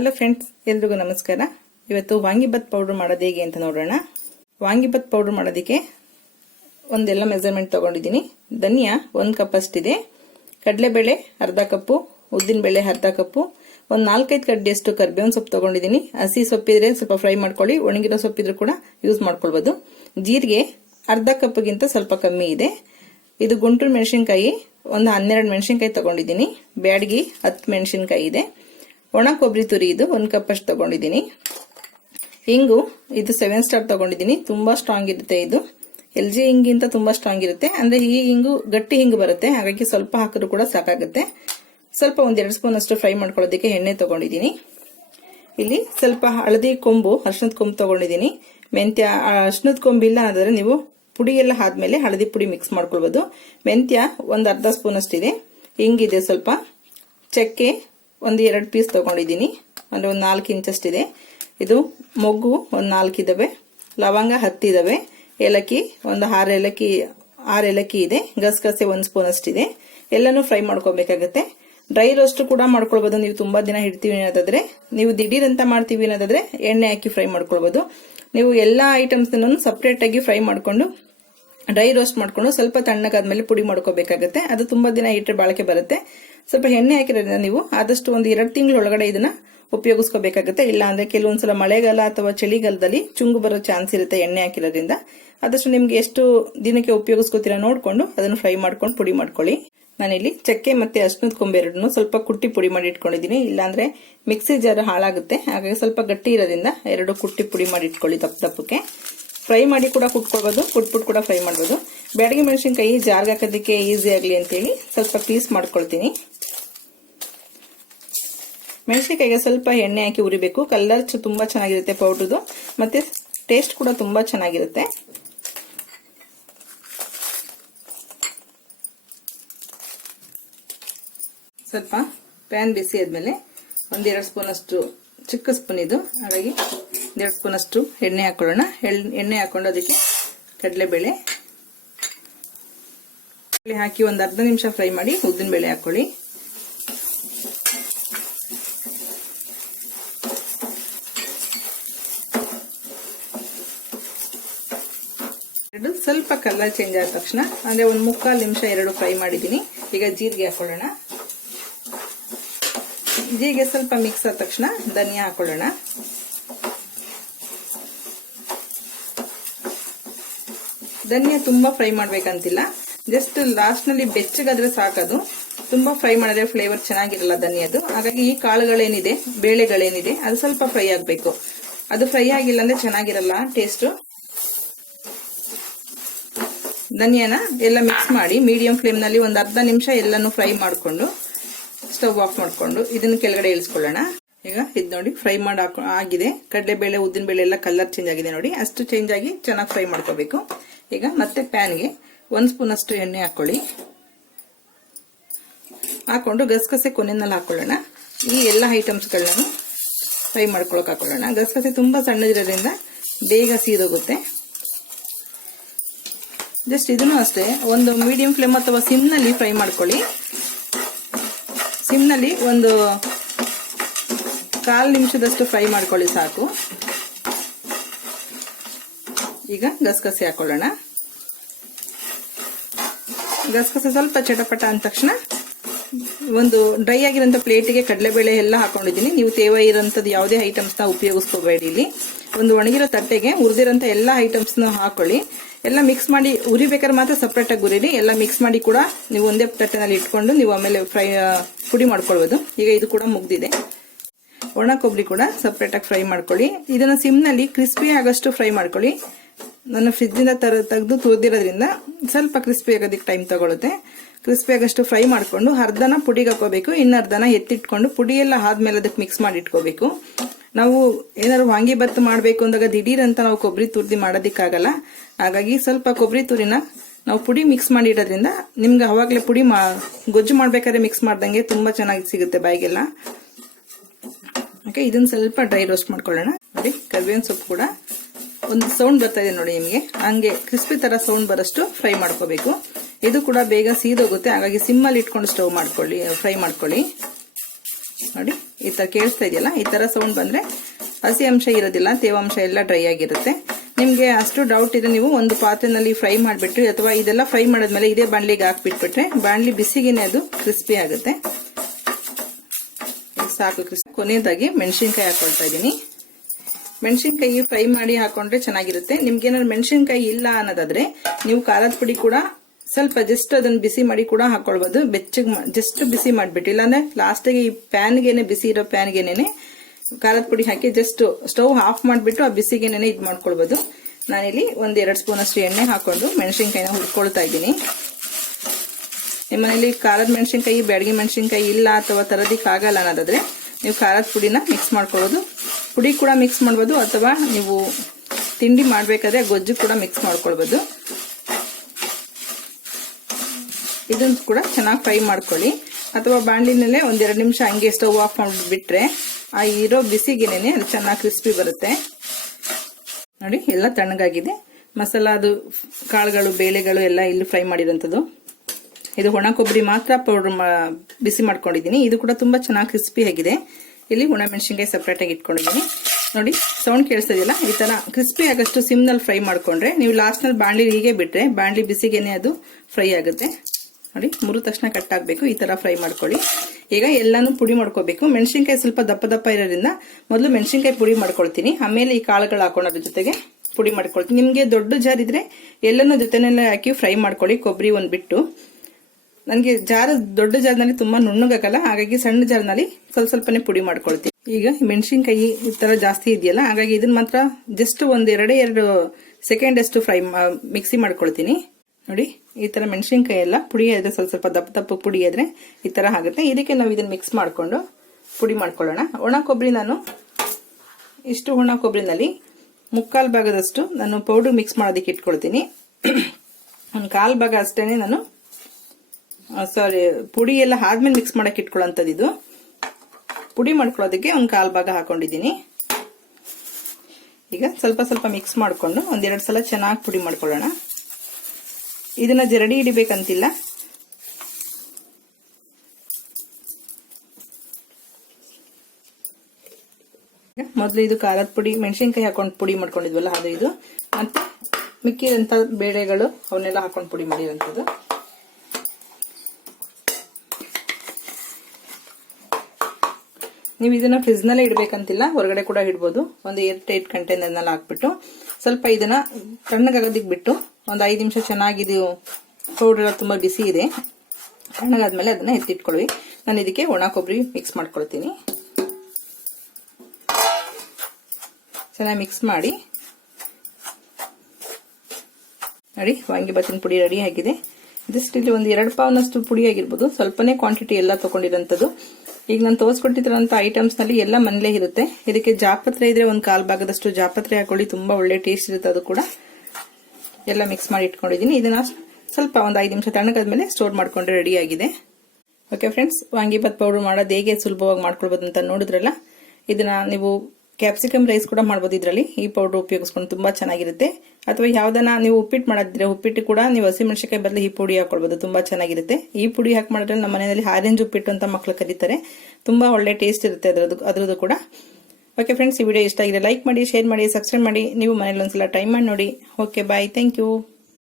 Hello friends ಎಲ್ರಿಗೂ ನಮಸ್ಕಾರ. ಇವತ್ತು ವಾಂಗಿಬತ್ ಪೌಡರ್ ಮಾಡೋದು ಹೇಗೆ ಅಂತ ನೋಡೋಣ. ವಾಂಗಿಬತ್ ಪೌಡರ್ ಮಾಡೋದಕ್ಕೆ ಒಂದೆಲ್ಲ ಮೆಸರ್ಮೆಂಟ್ ತಗೊಂಡಿದ್ದೀನಿ. ಧನಿಯಾ ಒಂದು ಕಪ್ ಅಷ್ಟಿದೆ. ಕಡಲೆಬೇಳೆ ಅರ್ಧ ಕಪ್ಪು ಉದ್ದಿನಬೇಳೆ ಅರ್ಧ ಕಪ್ಪು ಒಂದು ನಾಲ್ಕೈದು ಕಡ್ಡಿಯಷ್ಟು ಕರ್ಬೇವಿನ ಸೊಪ್ಪು ತೊಗೊಂಡಿದ್ದೀನಿ. ಹಸಿ ಸೊಪ್ಪಿದ್ರೆ ಸ್ವಲ್ಪ ಫ್ರೈ ಮಾಡ್ಕೊಳ್ಳಿ, ಒಣಗಿರೋ ಸೊಪ್ಪಿದ್ರು ಕೂಡ ಯೂಸ್ ಮಾಡ್ಕೊಳ್ಬೋದು. ಜೀರಿಗೆ ಅರ್ಧ ಕಪ್ಗಿಂತ ಸ್ವಲ್ಪ ಕಮ್ಮಿ ಇದೆ. ಇದು ಗುಂಟೂರು ಮೆಣಸಿನ್ಕಾಯಿ, ಒಂದು ಹನ್ನೆರಡು ಮೆಣಸಿನ್ಕಾಯಿ ತಗೊಂಡಿದ್ದೀನಿ. ಬ್ಯಾಡಗಿ ಹತ್ತು ಮೆಣಸಿನ್ಕಾಯಿ ಇದೆ. ಒಣ ಕೊಬ್ಬರಿ ತುರಿ ಇದು, ಒಂದು ಕಪ್ ಅಷ್ಟು ತಗೊಂಡಿದ್ದೀನಿ. ಹಿಂಗು ಇದು ಸೆವೆನ್ ಸ್ಟಾರ್ ತಗೊಂಡಿದ್ದೀನಿ. ತುಂಬಾ ಸ್ಟ್ರಾಂಗ್ ಇರುತ್ತೆ ಇದು. ಎಲ್ ಜಿ ಹಿಂಗಿಂತ ತುಂಬಾ ಸ್ಟ್ರಾಂಗ್ ಇರುತ್ತೆ. ಅಂದ್ರೆ ಈ ಹಿಂಗು ಗಟ್ಟಿ ಹಿಂಗು ಬರುತ್ತೆ. ಹಾಗಾಗಿ ಸ್ವಲ್ಪ ಹಾಕಿದ್ರು ಕೂಡ ಸಾಕಾಗುತ್ತೆ. ಸ್ವಲ್ಪ ಒಂದೆರಡು ಸ್ಪೂನ್ ಅಷ್ಟು ಫ್ರೈ ಮಾಡ್ಕೊಳ್ಳೋದಕ್ಕೆ ಎಣ್ಣೆ ತಗೊಂಡಿದ್ದೀನಿ. ಇಲ್ಲಿ ಸ್ವಲ್ಪ ಹಳದಿ ಕೊಂಬು, ಅರ್ಶನದ ಕೊಂಬು ತಗೊಂಡಿದ್ದೀನಿ. ಮೆಂತ್ಯ ಅರ್ಶನದ ಕೊಂಬು ಇಲ್ಲ ಅಂದ್ರೆ ನೀವು ಪುಡಿ ಎಲ್ಲ ಆದ್ಮೇಲೆ ಹಳದಿ ಪುಡಿ ಮಿಕ್ಸ್ ಮಾಡ್ಕೊಳ್ಬೋದು. ಮೆಂತ್ಯ ಒಂದು ಅರ್ಧ ಸ್ಪೂನ್ ಅಷ್ಟಿದೆ. ಹಿಂಗಿದೆ ಸ್ವಲ್ಪ. ಚಕ್ಕೆ ಒಂದು ಎರಡು ಪೀಸ್ ತೊಗೊಂಡಿದ್ದೀನಿ. ಅಂದರೆ ಒಂದು ನಾಲ್ಕು ಇಂಚಷ್ಟಿದೆ ಇದು. ಮೊಗ್ಗು ಒಂದು ನಾಲ್ಕು ಇದ್ದಾವೆ ಲವಂಗ ಹತ್ತಿದ್ದಾವೆ ಏಲಕ್ಕಿ ಒಂದು ಆರು ಏಲಕ್ಕಿ ಆರು ಏಲಕ್ಕಿ ಇದೆ. ಗಸಗಸೆ ಒಂದು ಸ್ಪೂನ್ ಅಷ್ಟಿದೆ ಎಲ್ಲನೂ ಫ್ರೈ ಮಾಡ್ಕೋಬೇಕಾಗತ್ತೆ. ಡ್ರೈ ರೋಸ್ಟ್ ಕೂಡ ಮಾಡ್ಕೊಳ್ಬೋದು. ನೀವು ತುಂಬ ದಿನ ಇಡ್ತೀವಿ ಅನ್ನೋದಾದರೆ, ನೀವು ದಿಢೀರಂತ ಮಾಡ್ತೀವಿ ಅನ್ನೋದಾದ್ರೆ ಎಣ್ಣೆ ಹಾಕಿ ಫ್ರೈ ಮಾಡ್ಕೊಳ್ಬೋದು. ನೀವು ಎಲ್ಲ ಐಟಮ್ಸ್ನೂ ಸಪ್ರೇಟಾಗಿ ಫ್ರೈ ಮಾಡ್ಕೊಂಡು ಡ್ರೈ ರೋಸ್ಟ್ ಮಾಡ್ಕೊಂಡು ಸ್ವಲ್ಪ ತಣ್ಣಗಾದ್ಮೇಲೆ ಪುಡಿ ಮಾಡ್ಕೋಬೇಕಾಗುತ್ತೆ. ಅದು ತುಂಬಾ ದಿನ ಇಟ್ಟರೆ ಬಾಳಿಕೆ ಬರುತ್ತೆ. ಸ್ವಲ್ಪ ಎಣ್ಣೆ ಹಾಕಿರೋದ್ರಿಂದ ನೀವು ಆದಷ್ಟು ಒಂದು ಎರಡು ತಿಂಗಳ ಒಳಗಡೆ ಇದನ್ನ ಉಪಯೋಗಿಸ್ಕೋಬೇಕಾಗುತ್ತೆ. ಇಲ್ಲ ಅಂದ್ರೆ ಕೆಲವೊಂದ್ಸಲ ಮಳೆಗಾಲ ಅಥವಾ ಚಳಿಗಾಲದಲ್ಲಿ ಚುಂಗು ಬರೋ ಚಾನ್ಸ್ ಇರುತ್ತೆ ಎಣ್ಣೆ ಹಾಕಿರೋದ್ರಿಂದ. ಆದಷ್ಟು ನಿಮ್ಗೆ ಎಷ್ಟು ದಿನಕ್ಕೆ ಉಪಯೋಗಿಸ್ಕೋತೀರಾ ನೋಡ್ಕೊಂಡು ಅದನ್ನು ಫ್ರೈ ಮಾಡ್ಕೊಂಡು ಪುಡಿ ಮಾಡ್ಕೊಳ್ಳಿ. ನಾನಿಲ್ಲಿ ಚಕ್ಕೆ ಮತ್ತೆ ಕೊಂಬೆ ಎರಡೂ ಸ್ವಲ್ಪ ಕುಟ್ಟಿ ಪುಡಿ ಮಾಡಿ ಇಟ್ಕೊಂಡಿದ್ದೀನಿ. ಇಲ್ಲಾಂದ್ರೆ ಮಿಕ್ಸಿ ಜಾರ್ ಹಾಳಾಗುತ್ತೆ. ಹಾಗಾಗಿ ಸ್ವಲ್ಪ ಗಟ್ಟಿ ಇರೋದ್ರಿಂದ ಎರಡು ಕುಟ್ಟಿ ಪುಡಿ ಮಾಡಿ ಇಟ್ಕೊಳ್ಳಿ ದಪ್ಪ ದಪ್ಪಕ್ಕೆ. ಫ್ರೈ ಮಾಡಿ ಕೂಡ ಕುಟ್ಕೊಳ್ಬೋದು, ಕುಟ್ಬಿಟ್ಟು ಕೂಡ ಫ್ರೈ ಮಾಡ್ಬೋದು. ಬ್ಯಾಡಗಿ ಮೆಣಸಿನ್ಕಾಯಿ ಜಾರ್ಗೆ ಹಾಕೋದಕ್ಕೆ ಈಸಿ ಆಗಲಿ ಅಂತೇಳಿ ಸ್ವಲ್ಪ ಪೀಸ್ ಮಾಡ್ಕೊಳ್ತೀನಿ. ಮೆಣಸಿನ್ಕಾಯಿಗೆ ಸ್ವಲ್ಪ ಎಣ್ಣೆ ಹಾಕಿ ಉರಿಬೇಕು ಕಲರ್ ತುಂಬಾ ಚೆನ್ನಾಗಿರುತ್ತೆ ಪೌಡ್ರದು. ಮತ್ತೆ ಟೇಸ್ಟ್ ಕೂಡ ತುಂಬಾ ಚೆನ್ನಾಗಿರುತ್ತೆ. ಸ್ವಲ್ಪ ಪ್ಯಾನ್ ಬಿಸಿ ಆದ್ಮೇಲೆ ಒಂದೆರಡು ಸ್ಪೂನ್ ಅಷ್ಟು ಚಿಕ್ಕ ಸ್ಪೂನ್ ಇದು. ಹಾಗಾಗಿ ಒಂದೆರಡು ಸ್ಪೂನ್ ಅಷ್ಟು ಎಣ್ಣೆ ಹಾಕೊಳ್ಳೋಣ. ಎಣ್ಣೆ ಹಾಕೊಂಡು ಅದಕ್ಕೆ ಕಡಲೆಬೇಳೆ ಹಾಕಿ ಒಂದು ಅರ್ಧ ನಿಮಿಷ ಫ್ರೈ ಮಾಡಿ ಉದ್ದಿನ ಬೇಳೆ ಹಾಕೊಳ್ಳಿ. ಎರಡು ಸ್ವಲ್ಪ ಕಲರ್ ಚೇಂಜ್ ಆದ ತಕ್ಷಣ, ಅಂದ್ರೆ ಒಂದು ಮುಕ್ಕಾಲು ನಿಮಿಷ ಎರಡು ಫ್ರೈ ಮಾಡಿದ್ದೀನಿ. ಈಗ ಜೀರಿಗೆ ಹಾಕೊಳ್ಳೋಣ. ಜೀರಿಗೆ ಸ್ವಲ್ಪ ಮಿಕ್ಸ್ ಆದ ತಕ್ಷಣ ಧನಿಯಾ ಹಾಕೊಳ್ಳೋಣ. ಧನಿಯಾ ತುಂಬಾ ಫ್ರೈ ಮಾಡ್ಬೇಕಂತಿಲ್ಲ. ಜಸ್ಟ್ ಲಾಸ್ಟ್ನಲ್ಲಿ ಬೆಚ್ಚಗಾದ್ರೆ ಸಾಕದು. ತುಂಬಾ ಫ್ರೈ ಮಾಡಿದ್ರೆ ಫ್ಲೇವರ್ ಚೆನ್ನಾಗಿರಲ್ಲ ಧನ್ಯದು ಹಾಗಾಗಿ ಈ ಕಾಳುಗಳೇನಿದೆ, ಬೇಳೆಗಳೇನಿದೆ, ಅದು ಸ್ವಲ್ಪ ಫ್ರೈ ಆಗ್ಬೇಕು. ಅದು ಫ್ರೈ ಆಗಿಲ್ಲ ಅಂದ್ರೆ ಚೆನ್ನಾಗಿರಲ್ಲ ಟೇಸ್ಟ್ ಧನಿಯಾನ ಎಲ್ಲ ಮಿಕ್ಸ್ ಮಾಡಿ ಮೀಡಿಯಂ ಫ್ಲೇಮ್ನಲ್ಲಿ ಒಂದು ಅರ್ಧ ನಿಮಿಷ ಎಲ್ಲಾನು ಫ್ರೈ ಮಾಡಿಕೊಂಡು ಸ್ಟವ್ ಆಫ್ ಮಾಡಿಕೊಂಡು ಇದನ್ನ ಕೆಳಗಡೆ ಇಳಿಸ್ಕೊಳ್ಳೋಣ. ಈಗ ಇದು ನೋಡಿ ಫ್ರೈ ಮಾಡಿ ಆಗಿದೆ. ಕಡಲೆಬೇಳೆ ಉದ್ದಿನ ಬೇಳೆ ಎಲ್ಲ ಕಲರ್ ಚೇಂಜ್ ಆಗಿದೆ ನೋಡಿ. ಅಷ್ಟು ಚೇಂಜ್ ಆಗಿ ಚೆನ್ನಾಗಿ ಫ್ರೈ ಮಾಡ್ಕೋಬೇಕು. ಈಗ ಮತ್ತೆ ಪ್ಯಾನ್ಗೆ ಒಂದ್ ಸ್ಪೂನ್ ಅಷ್ಟು ಎಣ್ಣೆ ಹಾಕೊಳ್ಳಿ. ಹಾಕೊಂಡು ಗಸಗಸೆ ಕೊನೆಯಲ್ಲಿ ಹಾಕೊಳ್ಳೋಣ. ಈ ಎಲ್ಲ ಐಟಮ್ಸ್ಗಳನ್ನ ಫ್ರೈ ಮಾಡ್ಕೊಳಕ್ ಹಾಕೊಳ್ಳೋಣ. ಗಸಗಸೆ ತುಂಬಾ ಸಣ್ಣದಿರೋದ್ರಿಂದ ಬೇಗ ಸೀದೋಗುತ್ತೆ. ಜಸ್ಟ್ ಇದನ್ನು ಅಷ್ಟೇ, ಒಂದು ಮೀಡಿಯಂ ಫ್ಲೇಮ್ ಅಥವಾ ಸಿಮ್ನಲ್ಲಿ ಫ್ರೈ ಮಾಡ್ಕೊಳ್ಳಿ. ಸಿಮ್ನಲ್ಲಿ ಒಂದು ಕಾಲು ನಿಮಿಷದಷ್ಟು ಫ್ರೈ ಮಾಡ್ಕೊಳ್ಳಿ ಸಾಕು. ಈಗ ಗಸಗಸೆ ಹಾಕೊಳ್ಳೋಣ. ಗಸಗಸೆ ಸ್ವಲ್ಪ ಚಟಪಟ ಅಂದ ತಕ್ಷಣ ಒಂದು ಡ್ರೈ ಆಗಿರೋಂಥ ಪ್ಲೇಟಿಗೆ ಕಡಲೆಬೇಳೆ ಎಲ್ಲ ಹಾಕೊಂಡಿದ್ದೀನಿ. ನೀವು ತೇವ ಇರೋಂಥದ್ದು ಯಾವುದೇ ಐಟಮ್ಸ್ನ ಉಪಯೋಗಿಸ್ಕೋಬೇಡಿ ಇಲ್ಲಿ. ಒಂದು ಒಣಗಿರೋ ತಟ್ಟೆಗೆ ಹುರಿದಿರೋಂಥ ಎಲ್ಲ ಐಟಮ್ಸ್ನ ಹಾಕೊಳ್ಳಿ. ಎಲ್ಲ ಮಿಕ್ಸ್ ಮಾಡಿ ಉರಿಬೇಕಾದ್ರೆ ಮಾತ್ರ ಸಪ್ರೇಟಾಗಿ ಉರಿರಿ ಎಲ್ಲ ಮಿಕ್ಸ್ ಮಾಡಿ ಕೂಡ ನೀವು ಒಂದೇ ತಟ್ಟೆನಲ್ಲಿ ಇಟ್ಕೊಂಡು ನೀವು ಆಮೇಲೆ ಫ್ರೈ ಪುಡಿ ಮಾಡ್ಕೊಳ್ಬೋದು. ಈಗ ಇದು ಕೂಡ ಮುಗ್ದಿದೆ. ಒಣ ಕೊಬ್ಬರಿ ಕೂಡ ಸಪ್ರೇಟಾಗಿ ಫ್ರೈ ಮಾಡ್ಕೊಳ್ಳಿ. ಇದನ್ನು ಸಿಮ್ನಲ್ಲಿ ಕ್ರಿಸ್ಪಿ ಆಗಷ್ಟು ಫ್ರೈ ಮಾಡ್ಕೊಳ್ಳಿ. ನನ್ನ ಫ್ರಿಜ್ಜಿಂದ ತರ ತೆಗೆದು ತುರಿದಿರೋದ್ರಿಂದ ಸ್ವಲ್ಪ ಕ್ರಿಸ್ಪಿ ಆಗೋದಕ್ಕೆ ಟೈಮ್ ತಗೊಳುತ್ತೆ. ಕ್ರಿಸ್ಪಿ ಆಗಷ್ಟು ಫ್ರೈ ಮಾಡಿಕೊಂಡು ಅರ್ಧನ ಪುಡಿಗೆ ಹಾಕೋಬೇಕು ಇನ್ನರ್ಧನ ಎತ್ತಿಟ್ಕೊಂಡು ಪುಡಿ ಎಲ್ಲ ಆದ್ಮೇಲೆ ಅದಕ್ಕೆ ಮಿಕ್ಸ್ ಮಾಡಿ ಇಟ್ಕೋಬೇಕು. ನಾವು ಏನಾದ್ರು ವಾಂಗಿ ಭತ್ತ ಮಾಡಬೇಕು ಅಂದಾಗ ದಿಢೀರ್ ನಾವು ಕೊಬ್ಬರಿ ತುರ್ದಿ ಮಾಡೋದಕ್ಕಾಗಲ್ಲ. ಹಾಗಾಗಿ ಸ್ವಲ್ಪ ಕೊಬ್ಬರಿ ತುರಿನ ನಾವು ಪುಡಿ ಮಿಕ್ಸ್ ಮಾಡಿ ಇಡೋದ್ರಿಂದ ನಿಮ್ಗೆ ಅವಾಗಲೇ ಪುಡಿ ಮಾ, ಗೊಜ್ಜು ಮಾಡ್ಬೇಕಾದ್ರೆ ಮಿಕ್ಸ್ ಮಾಡ್ದಂಗೆ ತುಂಬಾ ಚೆನ್ನಾಗಿ ಸಿಗುತ್ತೆ ಬಾಯಿಗೆಲ್ಲ. ಓಕೆ ಇದನ್ನ ಸ್ವಲ್ಪ ಡ್ರೈ ರೋಸ್ಟ್ ಮಾಡ್ಕೊಳ್ಳೋಣ. ನೋಡಿ, ಕರಿಬೇವಿನ ಸೊಪ್ಪು ಕೂಡ ಒಂದು ಸೌಂಡ್ ಬರ್ತಾ ಇದೆ ನೋಡಿ ನಿಮಗೆ. ಹಂಗೆ ಕ್ರಿಸ್ಪಿ ತರ ಸೌಂಡ್ ಬರೋಷ್ಟು ಫ್ರೈ ಮಾಡ್ಕೋಬೇಕು. ಇದು ಕೂಡ ಬೇಗ ಸೀದೋಗುತ್ತೆ. ಹಾಗಾಗಿ ಸಿಮ್ಮಲ್ಲಿ ಇಟ್ಕೊಂಡು ಸ್ಟವ್ ಮಾಡ್ಕೊಳ್ಳಿ ಫ್ರೈ ಮಾಡ್ಕೊಳ್ಳಿ. ನೋಡಿ, ಈ ತರ ಕೇಳಿಸ್ತಾ ಇದೆಯಲ್ಲ? ಈ ತರ ಸೌಂಡ್ ಬಂದ್ರೆ ಹಸಿ ಅಂಶ ಇರೋದಿಲ್ಲ, ತೇವಾಂಶ ಎಲ್ಲ ಡ್ರೈ ಆಗಿರುತ್ತೆ. ನಿಮಗೆ ಅಷ್ಟು ಡೌಟ್ ಇದೆ ನೀವು ಒಂದು ಪಾತ್ರೆನಲ್ಲಿ ಫ್ರೈ ಮಾಡಿಬಿಟ್ಟು ಅಥವಾ ಇದೆಲ್ಲ ಫ್ರೈ ಮಾಡಿದ್ಮೇಲೆ ಇದೇ ಬಾಣ್ಲಿಗೆ ಹಾಕ್ಬಿಟ್ಬಿಟ್ರೆ, ಬಾಣ್ಲಿ ಬಿಸಿಗೇನೆ ಅದು ಕ್ರಿಸ್ಪಿ ಆಗುತ್ತೆ. ಸಾಕು ಕ್ರಿಸ್ಪಿ ಕೊನೆಯದಾಗಿ ಮೆಣಸಿನ್ಕಾಯಿ ಹಾಕೊಳ್ತಾ ಇದ್ದೀನಿ. ಮೆಣಸಿನ್ಕಾಯಿ ಫ್ರೈ ಮಾಡಿ ಹಾಕೊಂಡ್ರೆ ಚೆನ್ನಾಗಿರುತ್ತೆ. ನಿಮ್ಗೆ ಏನಾದ್ರು ಮೆಣಸಿನ್ಕಾಯಿ ಇಲ್ಲ ಅನ್ನೋದಾದ್ರೆ ನೀವು ಖಾರದ ಪುಡಿ ಕೂಡ ಸ್ವಲ್ಪ ಜಸ್ಟ್ ಅದನ್ನ ಬಿಸಿ ಮಾಡಿ ಕೂಡ ಹಾಕೊಳ್ಬಹುದು ಬೆಚ್ಚಗೆ ಜಸ್ಟ್ ಬಿಸಿ ಮಾಡಿಬಿಟ್ಟು. ಇಲ್ಲಾಂದ್ರೆ ಲಾಸ್ಟಿಗೆ ಈ ಪ್ಯಾನ್ಗೆನೆ ಬಿಸಿ ಇರೋ ಪ್ಯಾನ್ಗೆನೆ ಖಾರದ ಪುಡಿ ಹಾಕಿ ಜಸ್ಟ್ ಸ್ಟವ್ ಆಫ್ ಮಾಡಿಬಿಟ್ಟು ಆ ಬಿಸಿಗೆನೆ ಇದು ಮಾಡ್ಕೊಳ್ಬೋದು. ನಾನಿಲ್ಲಿ ಒಂದು ಎರಡು ಸ್ಪೂನ್ ಅಷ್ಟು ಎಣ್ಣೆ ಹಾಕೊಂಡು ಮೆಣಸಿನ್ಕಾಯಿನ ಹುರ್ಕೊಳ್ತಾ ಇದ್ದೀನಿ. ನಿಮ್ಮನೇಲಿ ಖಾರದ ಮೆಣಸಿನ್ಕಾಯಿ, ಬ್ಯಾಡಗಿ ಮೆಣಸಿನ್ಕಾಯಿ ಇಲ್ಲ ಅಥವಾ ತರೋದಿಕ್ ಆಗಲ್ಲ ಅನ್ನೋದಾದ್ರೆ ನೀವು ಖಾರದ ಪುಡಿನ ಮಿಕ್ಸ್ ಮಾಡ್ಕೊಳ್ಳೋದು ಪುಡಿ ಕೂಡ ಮಿಕ್ಸ್ ಮಾಡ್ಬೋದು ಅಥವಾ ನೀವು ತಿಂಡಿ ಮಾಡಬೇಕಾದ್ರೆ ಗೊಜ್ಜು ಕೂಡ ಮಿಕ್ಸ್ ಮಾಡ್ಕೊಳ್ಬೋದು. ಇದನ್ನು ಕೂಡ ಚೆನ್ನಾಗಿ ಫ್ರೈ ಮಾಡ್ಕೊಳ್ಳಿ. ಅಥವಾ ಬಾಣಲಿನಲ್ಲೇ ಒಂದೆರಡು ನಿಮಿಷ ಹಂಗೆ ಸ್ಟವ್ ಆಫ್ ಮಾಡಿಬಿಟ್ರೆ ಆ ಇರೋ ಬಿಸಿಗೆನೆ ಅದು ಚೆನ್ನಾಗಿ ಕ್ರಿಸ್ಪಿ ಬರುತ್ತೆ. ನೋಡಿ, ಎಲ್ಲ ತಣ್ಣಗಾಗಿದೆ. ಮಸಾಲ ಅದು ಕಾಳುಗಳು, ಬೇಳೆಗಳು ಎಲ್ಲ ಇಲ್ಲಿ ಫ್ರೈ ಮಾಡಿರೋಂಥದ್ದು. ಇದು ಒಣ ಕೊಬ್ಬರಿ ಮಾತ್ರ ಪೌಡರ್ ಬಿಸಿ ಮಾಡ್ಕೊಂಡಿದ್ದೀನಿ. ಇದು ಕೂಡ ತುಂಬಾ ಚೆನ್ನಾಗಿ ಕ್ರಿಸ್ಪಿ ಆಗಿದೆ. ಇಲ್ಲಿ ಒಣ ಸಪ್ರೇಟಾಗಿ ಇಟ್ಕೊಂಡಿದ್ದೀನಿ. ನೋಡಿ ಸೌಂಡ್ ಕೇಳಿಸ್ತಿದೆಯಲ್ಲ ಈ ತರ ಕ್ರಿಸ್ಪಿ ಆಗಷ್ಟು ಸಿಮ್ನಲ್ಲಿ ಫ್ರೈ ಮಾಡ್ಕೊಂಡ್ರೆ ನೀವು ಲಾಸ್ಟ್ನಲ್ಲಿ ಬಾಣ್ಲಿ ಹೀಗೆ ಬಿಟ್ರೆ ಬಾಂಡ್ಲಿ ಬಿಸಿಗೆನೆ ಅದು ಫ್ರೈ ಆಗುತ್ತೆ. ನೋಡಿ ಮುರು ತಕ್ಷಣ ಕಟ್ ಆಗಬೇಕು. ಈ ತರ ಫ್ರೈ ಮಾಡ್ಕೊಳ್ಳಿ. ಈಗ ಎಲ್ಲಾನು ಪುಡಿ ಮಾಡ್ಕೋಬೇಕು. ಮೆಣಸಿನ್ಕಾಯಿ ಸ್ವಲ್ಪ ದಪ್ಪ ದಪ್ಪ ಇರೋದ್ರಿಂದ ಮೊದಲು ಮೆಣಸಿನ್ಕಾಯಿ ಪುಡಿ ಮಾಡ್ಕೊಳ್ತೀನಿ. ಆಮೇಲೆ ಈ ಕಾಳುಗಳು ಹಾಕೊಳ್ಳೋದ್ರ ಜೊತೆಗೆ ಪುಡಿ ಮಾಡ್ಕೊಳ್ತೀನಿ. ನಿಮಗೆ ದೊಡ್ಡ ಜಾರಿದ್ರೆ ಎಲ್ಲನೂ ಜೊತೆನೆಲ್ಲ ಹಾಕಿ ಫ್ರೈ ಮಾಡ್ಕೊಳ್ಳಿ. ಕೊಬ್ಬರಿ ಒಂದ್ ಬಿಟ್ಟು. ನನಗೆ ಜಾರ ದೊಡ್ಡ ಜಾರ್ನಲ್ಲಿ ತುಂಬಾ ನುಣ್ಣಗಾಗಲ್ಲ, ಹಾಗಾಗಿ ಸಣ್ಣ ಜಾರ್ನಲ್ಲಿ ಸ್ವಲ್ಪ ಸ್ವಲ್ಪನೇ ಪುಡಿ ಮಾಡ್ಕೊಳ್ತೀನಿ. ಈಗ ಮೆಣಸಿನಕಾಯಿ ಈ ತರ ಜಾಸ್ತಿ ಇದೆಯಲ್ಲ, ಹಾಗಾಗಿ ಇದನ್ನ ಮಾತ್ರ ಜಸ್ಟ್ ಒಂದ್ ಎರಡೇ ಎರಡು ಸೆಕೆಂಡ್ ಅಷ್ಟು ಫ್ರೈ ಮಿಕ್ಸಿ ಮಾಡ್ಕೊಳ್ತೀನಿ. ನೋಡಿ, ಈ ತರ ಮೆಣಸಿನಕಾಯಿ ಎಲ್ಲ ಪುಡಿ ಆದ್ರೆ ಸ್ವಲ್ಪ ಸ್ವಲ್ಪ ದಪ್ಪ ದಪ್ಪ ಪುಡಿ ಆದ್ರೆ ಈ ತರ ಆಗುತ್ತೆ. ಇದಕ್ಕೆ ನಾವು ಇದನ್ನ ಮಿಕ್ಸ್ ಮಾಡ್ಕೊಂಡು ಪುಡಿ ಮಾಡ್ಕೊಳ್ಳೋಣ. ಒಣ ಕೊಬ್ಬರಿ ನಾನು ಇಷ್ಟು ಒಣ ಕೊಬ್ಬರಿನಲ್ಲಿ ಮುಕ್ಕಾಲು ಭಾಗದಷ್ಟು ನಾನು ಪೌಡರ್ ಮಿಕ್ಸ್ ಮಾಡೋದಕ್ಕೆ ಇಟ್ಕೊಳ್ತೀನಿ. ಒಂದು ಕಾಲು ಭಾಗ ಅಷ್ಟೇನೆ ನಾನು ಸಾರಿ ಪುಡಿ ಎಲ್ಲ ಆದ್ಮೇಲೆ ಮಿಕ್ಸ್ ಮಾಡಕ್ಕೆ ಇಟ್ಕೊಳ್ಳೋಂಥದ್ದು ಇದು. ಪುಡಿ ಮಾಡ್ಕೊಳ್ಳೋದಕ್ಕೆ ಒಂದು ಕಾಲು ಭಾಗ ಹಾಕೊಂಡಿದ್ದೀನಿ. ಈಗ ಸ್ವಲ್ಪ ಸ್ವಲ್ಪ ಮಿಕ್ಸ್ ಮಾಡಿಕೊಂಡು ಒಂದೆರಡು ಸಲ ಚೆನ್ನಾಗಿ ಪುಡಿ ಮಾಡ್ಕೊಳ್ಳೋಣ. ಇದನ್ನ ಜರಡಿ ಹಿಡಿಬೇಕಂತಿಲ್ಲ. ಮೊದಲು ಇದು ಖಾರದ ಪುಡಿ, ಮೆಣಸಿನ್ಕಾಯಿ ಹಾಕೊಂಡು ಪುಡಿ ಮಾಡ್ಕೊಂಡಿದ್ವಲ್ಲ ಅದು ಇದು. ಮತ್ತೆ ಮಿಕ್ಕಿದಂತ ಬೇಳೆಗಳು, ಅವನ್ನೆಲ್ಲ ಹಾಕೊಂಡು ಪುಡಿ ಮಾಡಿರೋಂಥದ್ದು. ನೀವು ಇದನ್ನ ಫ್ರಿಜ್ ನಲ್ಲೇ ಇಡಬೇಕಂತಿಲ್ಲ, ಹೊರಗಡೆ ಕೂಡ ಇಡ್ಬೋದು. ಒಂದು ಏರ್ ಟೈಟ್ ಕಂಟೈನರ್ನಲ್ಲಿ ಹಾಕ್ಬಿಟ್ಟು, ಸ್ವಲ್ಪ ಇದನ್ನ ತಣ್ಣಗಾಗೋದಿಕ್ ಬಿಟ್ಟು, ಒಂದು ಐದು ನಿಮಿಷ ಚೆನ್ನಾಗಿದೆ ಪೌಡರ್ ತುಂಬಾ ಬಿಸಿ ಇದೆ. ತಣ್ಣಗಾದ್ಮೇಲೆ ಅದನ್ನ ಎತ್ತಿಟ್ಕೊಳ್ಳಿ. ನಾನು ಇದಕ್ಕೆ ಒಣ ಕೊಬ್ಬರಿ ಮಿಕ್ಸ್ ಮಾಡ್ಕೊಳ್ತೀನಿ. ಚೆನ್ನಾಗಿ ಮಿಕ್ಸ್ ಮಾಡಿ. ನೋಡಿ, ವಾಂಗಿಬಾತಿನ ಪುಡಿ ರೆಡಿ ಆಗಿದೆ. ಜಸ್ಟ್ ಇಲ್ಲಿ ಒಂದು ಎರಡು ಪಾವ್ನಷ್ಟು ಪುಡಿ ಆಗಿರ್ಬೋದು. ಸ್ವಲ್ಪನೇ ಕ್ವಾಂಟಿಟಿ ಎಲ್ಲ ತಗೊಂಡಿರೋಂಥದ್ದು. ಈಗ ನಾನು ತೋರಿಸ್ಕೊಟ್ಟಿರೋಂಥ ಐಟಮ್ಸ್ನಲ್ಲಿ ಎಲ್ಲ ಮನೇಲೇ ಇರುತ್ತೆ. ಇದಕ್ಕೆ ಜಾಪತ್ರೆ ಇದ್ರೆ ಒಂದು ಕಾಲ್ ಭಾಗದಷ್ಟು ಜಾಪತ್ರೆ ಹಾಕೊಳ್ಳಿ, ತುಂಬಾ ಒಳ್ಳೆ ಟೇಸ್ಟ್ ಇರುತ್ತೆ ಅದು ಕೂಡ. ಎಲ್ಲ ಮಿಕ್ಸ್ ಮಾಡಿ ಇಟ್ಕೊಂಡಿದ್ದೀನಿ. ಇದನ್ನ ಸ್ವಲ್ಪ ಒಂದು ಐದು ನಿಮಿಷ ತಣ್ಣಗಾದ್ಮೇಲೆ ಸ್ಟೋರ್ ಮಾಡ್ಕೊಂಡ್ರೆ ರೆಡಿ ಆಗಿದೆ. ಓಕೆ ಫ್ರೆಂಡ್ಸ್ ವಾಂಗಿಬಾತ್ ಪೌಡರ್ ಮಾಡೋದು ಹೇಗೆ ಸುಲಭವಾಗಿ ಮಾಡ್ಕೊಳ್ಬೋದು ಅಂತ ನೋಡಿದ್ರಲ್ಲ? ಇದನ್ನ ನೀವು ಕ್ಯಾಪ್ಸಿಕಮ್ ರೈಸ್ ಕೂಡ ಮಾಡ್ಬೋದು ಇದರಲ್ಲಿ. ಈ ಪೌಡರ್ ಉಪಯೋಗಿಸ್ಕೊಂಡು ತುಂಬಾ ಚೆನ್ನಾಗಿರುತ್ತೆ. ಅಥವಾ ಯಾವ್ದನ್ನ ನೀವು ಉಪ್ಪಿಟ್ಟು ಮಾಡಿದ್ರೆ ಉಪ್ಪಿಟ್ಟು ಕೂಡ ನೀವು ಹಸಿಮೆಣಸಿನಕಾಯಿ ಬದಲು ಈ ಪುಡಿ ಹಾಕೊಳ್ಬೋದು, ತುಂಬಾ ಚೆನ್ನಾಗಿರುತ್ತೆ. ಈ ಪುಡಿ ಹಾಕಿ ಮಾಡಿದ್ರೆ ನಮ್ಮ ಮನೆಯಲ್ಲಿ ಆರೆಂಜ್ ಉಪ್ಪಿಟ್ಟು ಅಂತ ಮಕ್ಕಳು ಕರೀತಾರೆ. ತುಂಬಾ ಒಳ್ಳೆ ಟೇಸ್ಟ್ ಇರುತ್ತೆ ಅದರದ್ದು ಅದರದ್ದು ಕೂಡ. ಓಕೆ ಫ್ರೆಂಡ್ಸ್ ಈ ವಿಡಿಯೋ ಇಷ್ಟ ಆಗಿದೆ ಲೈಕ್ ಮಾಡಿ ಶೇರ್ ಮಾಡಿ ಸಬ್ಸ್ಕ್ರೈಬ್ ಮಾಡಿ. ನೀವು ಮನೇಲಿ ಒಂದ್ಸಲ ಟ್ರೈ ಮಾಡಿ ನೋಡಿ. Okay bye thank you